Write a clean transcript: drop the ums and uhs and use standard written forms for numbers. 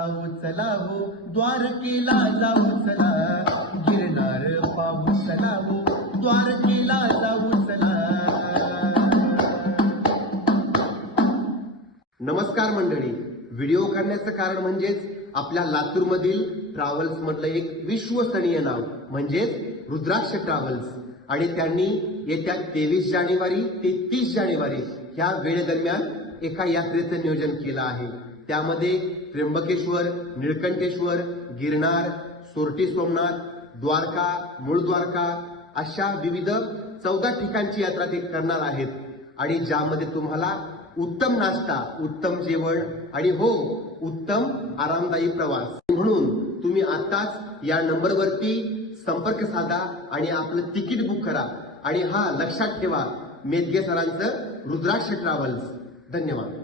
जाऊ चला हो, द्वारकेला जाऊ चला, गिरनार पाहू चला हो, द्वारकेला जाऊ चला. नमस्कार मंडळी, व्हिडिओ करण्याचं कारण म्हणजेच आपल्या लातूरमधील ट्रॅव्हल्स मधलं एक विश्वसनीय नाव म्हणजेच रुद्राक्ष ट्रॅव्हल्स, आणि त्यांनी येत्या 23 जानेवारी ते 30 जानेवारी ह्या वेळेदरम्यान एका यात्रेचं नियोजन केलं आहे. त्यामध्ये त्र्यंबकेश्वर, निळकंठेश्वर, गिरनार, सोरटी सोमनाथ, द्वारका, मूळ द्वारका अशा विविध 14 ठिकाणची यात्रा ते करणार आहेत. आणि ज्यामध्ये तुम्हाला उत्तम नाश्ता, उत्तम जेवण आणि हो, उत्तम आरामदायी प्रवास. म्हणून तुम्ही आताच या नंबरवरती संपर्क साधा आणि आपलं तिकीट बुक करा. आणि हा लक्षात ठेवा, मेदगे सरांचं रुद्राक्ष ट्रॅव्हल्स. धन्यवाद.